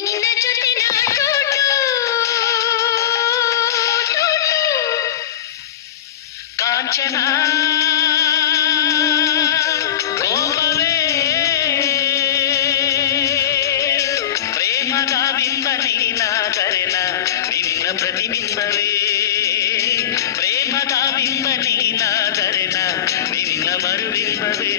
ನಿನ್ನ ಜೊತೆ ನಾಟೋಟು ಕಾಂಚನ ಕೋಪವೇ ಪ್ರೇಮದ ಬಿಂಬ ನೀನಾದರೆನ ನಿನ್ನ ಪ್ರತಿಬಿಂಬವೇ ಪ್ರೇಮದ ಬಿಂಬ ನೀನಾದರೆನ ನಿನ್ನ ಮರುಬಿಂಬವೇ